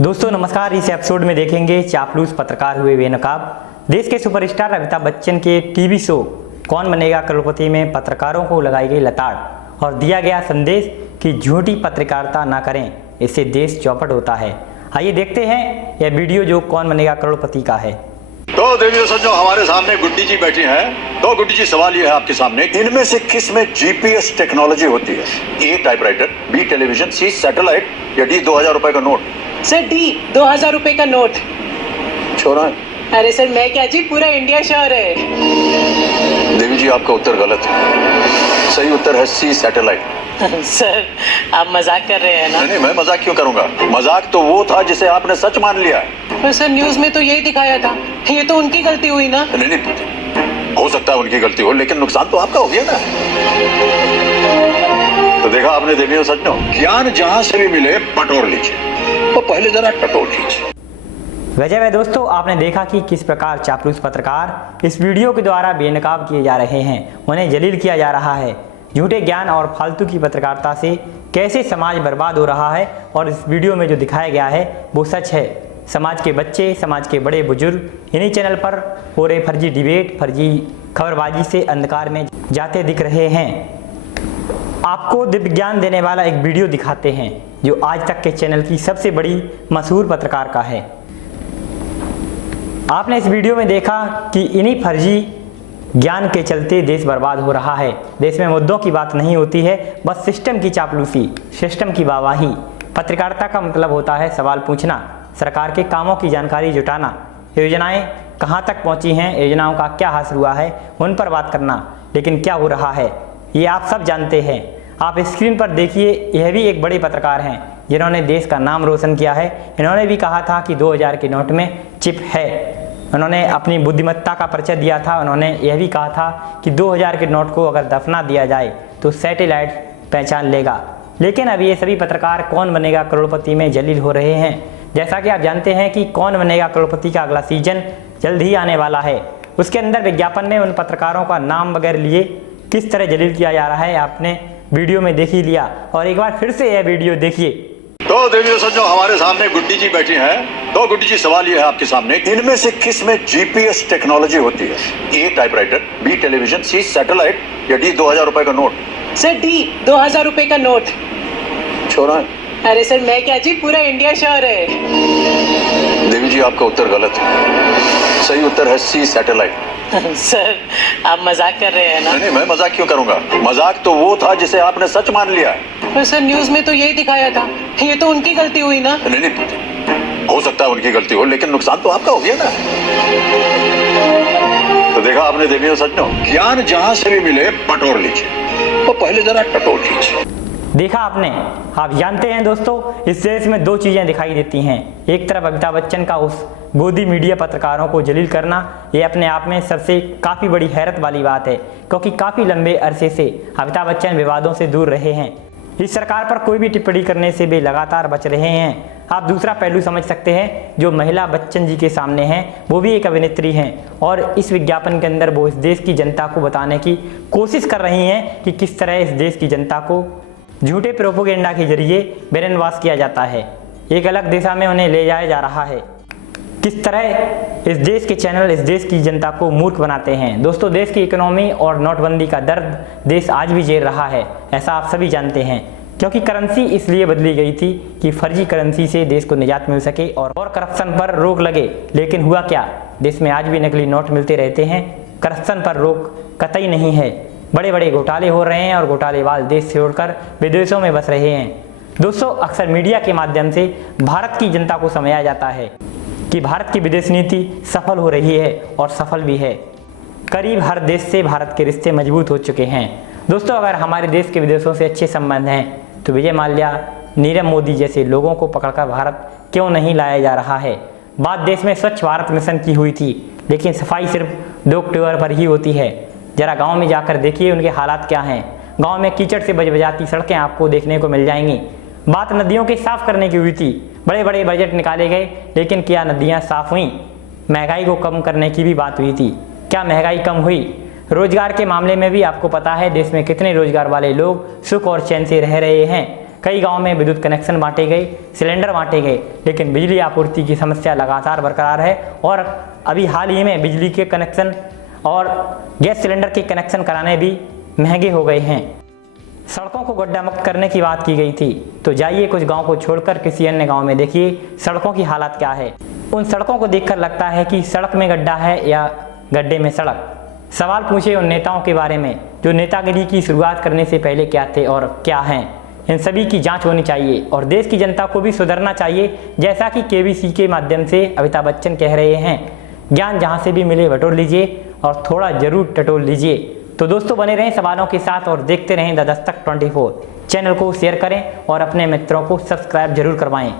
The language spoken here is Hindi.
दोस्तों नमस्कार। इस एपिसोड में देखेंगे चापलूस पत्रकार हुए बेनकाब। देश के सुपरस्टार अमिताभ बच्चन के टीवी शो कौन बनेगा करोड़पति में पत्रकारों को लगाई गई लताड़ और दिया गया संदेश कि झूठी पत्रकारिता ना करें, इससे देश चौपट होता है। आइए देखते हैं यह वीडियो जो कौन बनेगा करोड़पति का है। तो देवियों सज्जनों, हमारे सामने गुड्डी जी बैठी हैं। तो गुड्डी जी, सवाल ये है आपके सामने, इनमें से किस में जीपीएस टेक्नोलॉजी होती है? ए टाइपराइटर, बी टेलीविजन, सी सैटेलाइट या डी 2000 रुपए का नोट? सर डी 2000 रुपए का नोट। छोरा है। अरे सर मैं क्या जी, पूरा इंडिया श्योर है। देवी जी, आपका उत्तर गलत है। सही उत्तर है सी सैटेलाइट। सर आप मजाक कर रहे हैं ना? नहीं, मैं मजाक क्यों करूंगा। मजाक तो वो था जिसे आपने सच मान लिया है। पर सर न्यूज में तो यही दिखाया था। ये तो उनकी गलती हुई ना? नहीं, हो सकता है उनकी गलती हो, लेकिन नुकसान तो आपका हो गया ना। तो देखा आपने देवियों सज्जनों, ज्ञान जहां से भी मिले बटोर लीजिए, तो पहले जरा टटोल लीजिए। गजब है दोस्तों, आपने देखा कि किस प्रकार चापलूस पत्रकार इस वीडियो के द्वारा बेनकाब किए जा रहे हैं, उन्हें जलील किया जा रहा है। झूठे ज्ञान और फालतू की पत्रकारिता से कैसे समाज बर्बाद हो रहा है और इस वीडियो में जो दिखाया गया है वो सच है। समाज के बच्चे, समाज के बड़े बुजुर्ग इन्हीं चैनल पर हो रहे फर्जी डिबेट, फर्जी खबरबाजी से अंधकार में जाते दिख रहे हैं। आपको दिव्य ज्ञान देने वाला एक वीडियो दिखाते हैं जो आज तक के चैनल की सबसे बड़ी मशहूर पत्रकार का है। आपने इस वीडियो में देखा कि इन्हीं फर्जी ज्ञान के चलते देश बर्बाद हो रहा है। देश में मुद्दों की बात नहीं होती है, बस सिस्टम की चापलूसी, सिस्टम की वाहवाही। पत्रकारिता का मतलब होता है सवाल पूछना, सरकार के कामों की जानकारी जुटाना, योजनाएं कहां तक पहुंची हैं, योजनाओं का क्या हासिल हुआ है, उन पर बात करना। लेकिन क्या हो रहा है ये आप सब जानते हैं। आप स्क्रीन पर देखिए, यह भी एक बड़े पत्रकार हैं जिन्होंने देश का नाम रोशन किया है। इन्होंने भी कहा था कि 2000 के नोट में चिप है। उन्होंने अपनी बुद्धिमत्ता का परिचय दिया था। उन्होंने यह भी कहा था कि 2000 के नोट को अगर दफना दिया जाए तो सैटेलाइट पहचान लेगा। लेकिन अब ये सभी पत्रकार कौन बनेगा करोड़पति में जलील हो रहे हैं। जैसा कि आप जानते हैं कि कौन बनेगा करोड़पति का अगला सीजन जल्द ही आने वाला है। उसके अंदर विज्ञापन में उन पत्रकारों का नाम वगैरह लिए किस तरह जलील किया जा रहा है आपने वीडियो में देख ही लिया, और एक बार फिर से यह वीडियो देखिए। तो देवियों सज्जनों, हमारे सामने गुड्डी जी बैठी हैं। तो गुड्डी जी, सवाल ये है आपके सामने, इनमें से किस में जीपीएस टेक्नोलॉजी होती है? ए टाइपराइटर, बी टेलीविजन, सी सैटेलाइट या डी 2000 रुपए का नोट? सर डी 2000 रुपए का नोट। छोरा है। अरे सर मैं क्या जी, पूरा इंडिया श्योर है। देवी जी, आपका उत्तर गलत है। सही उत्तर है सी सैटेलाइट। सर आप मजाक कर रहे हैं ना? नहीं, मैं मजाक क्यों करूंगा। मजाक तो वो था जिसे आपने सच मान लिया है। पर सर न्यूज में तो यही दिखाया था। ये तो उनकी गलती हुई ना? नहीं, हो सकता है उनकी गलती हो, लेकिन नुकसान तो आपका हो गया ना। तो देखा आपने देवियों सज्जनों, ज्ञान जहां से भी मिले बटोर लीजिए, तो पहले जरा टटोल लीजिए। देखा आपने। आप जानते हैं दोस्तों, इस देश में दो चीज़ें दिखाई देती हैं। एक तरफ अमिताभ बच्चन का उस गोदी मीडिया पत्रकारों को जलील करना, ये अपने आप में सबसे काफ़ी बड़ी हैरत वाली बात है, क्योंकि काफ़ी लंबे अरसे से अमिताभ बच्चन विवादों से दूर रहे हैं। इस सरकार पर कोई भी टिप्पणी करने से वे लगातार बच रहे हैं। आप दूसरा पहलू समझ सकते हैं, जो महिला बच्चन जी के सामने हैं वो भी एक अभिनेत्री हैं, और इस विज्ञापन के अंदर वो इस देश की जनता को बताने की कोशिश कर रही हैं कि किस तरह इस देश की जनता को झूठे प्रोपोगेंडा के जरिए ब्रेन वॉश किया जाता है, एक अलग दिशा में उन्हें ले जाया जा रहा है। किस तरह इस देश के चैनल इस देश की जनता को मूर्ख बनाते हैं। दोस्तों, देश की इकोनॉमी और नोटबंदी का दर्द देश आज भी झेल रहा है, ऐसा आप सभी जानते हैं। क्योंकि करेंसी इसलिए बदली गई थी कि फर्जी करेंसी से देश को निजात मिल सके और करप्शन पर रोक लगे। लेकिन हुआ क्या, देश में आज भी नकली नोट मिलते रहते हैं। करप्शन पर रोक कतई नहीं है। बड़े बड़े घोटाले हो रहे हैं और घोटालेबाज देश छोड़कर विदेशों में बस रहे हैं। दोस्तों, अक्सर मीडिया के माध्यम से भारत की जनता को समझाया जाता है कि भारत की विदेश नीति सफल हो रही है, और सफल भी है। करीब हर देश से भारत के रिश्ते मजबूत हो चुके हैं। दोस्तों, अगर हमारे देश के विदेशों से अच्छे संबंध हैं तो विजय माल्या, नीरव मोदी जैसे लोगों को पकड़कर भारत क्यों नहीं लाया जा रहा है। बात देश में स्वच्छ भारत मिशन की हुई थी, लेकिन सफाई सिर्फ 2 अक्टूबर पर ही होती है। जरा गांव में जाकर देखिए उनके हालात क्या हैं। गांव में कीचड़ से बजबजाती सड़कें आपको देखने को मिल जाएंगी। बात नदियों के साफ करने की हुई थी, बड़े बड़े बजट निकाले गए, लेकिन क्या नदियां साफ हुई? महंगाई को कम करने की भी बात हुई थी, क्या महंगाई कम हुई? रोजगार के मामले में भी आपको पता है देश में कितने रोजगार वाले लोग सुख और चैन से रह रहे हैं। कई गाँव में विद्युत कनेक्शन बांटे गए, सिलेंडर बांटे गए, लेकिन बिजली आपूर्ति की समस्या लगातार बरकरार है और अभी हाल ही में बिजली के कनेक्शन और गैस सिलेंडर के कनेक्शन कराने भी महंगे हो गए हैं। सड़कों को गड्ढा मुक्त करने की बात की गई थी, तो जाइए कुछ गांव को छोड़कर किसी अन्य गांव में देखिए सड़कों की हालत क्या है। उन सड़कों को देखकर लगता है कि सड़क में गड्ढा है या गड्ढे में सड़क। सवाल पूछे उन नेताओं के बारे में जो नेतागिरी की शुरुआत करने से पहले क्या थे और क्या हैं। इन सभी की जांच होनी चाहिए और देश की जनता को भी सुधरना चाहिए, जैसा कि केबीसी के माध्यम से अमिताभ बच्चन कह रहे हैं। ज्ञान जहां से भी मिले बटोर लीजिए और थोड़ा जरूर टटोल लीजिए। तो दोस्तों बने रहें सवालों के साथ और देखते रहें द दस्तक 24। चैनल को शेयर करें और अपने मित्रों को सब्सक्राइब जरूर करवाएं।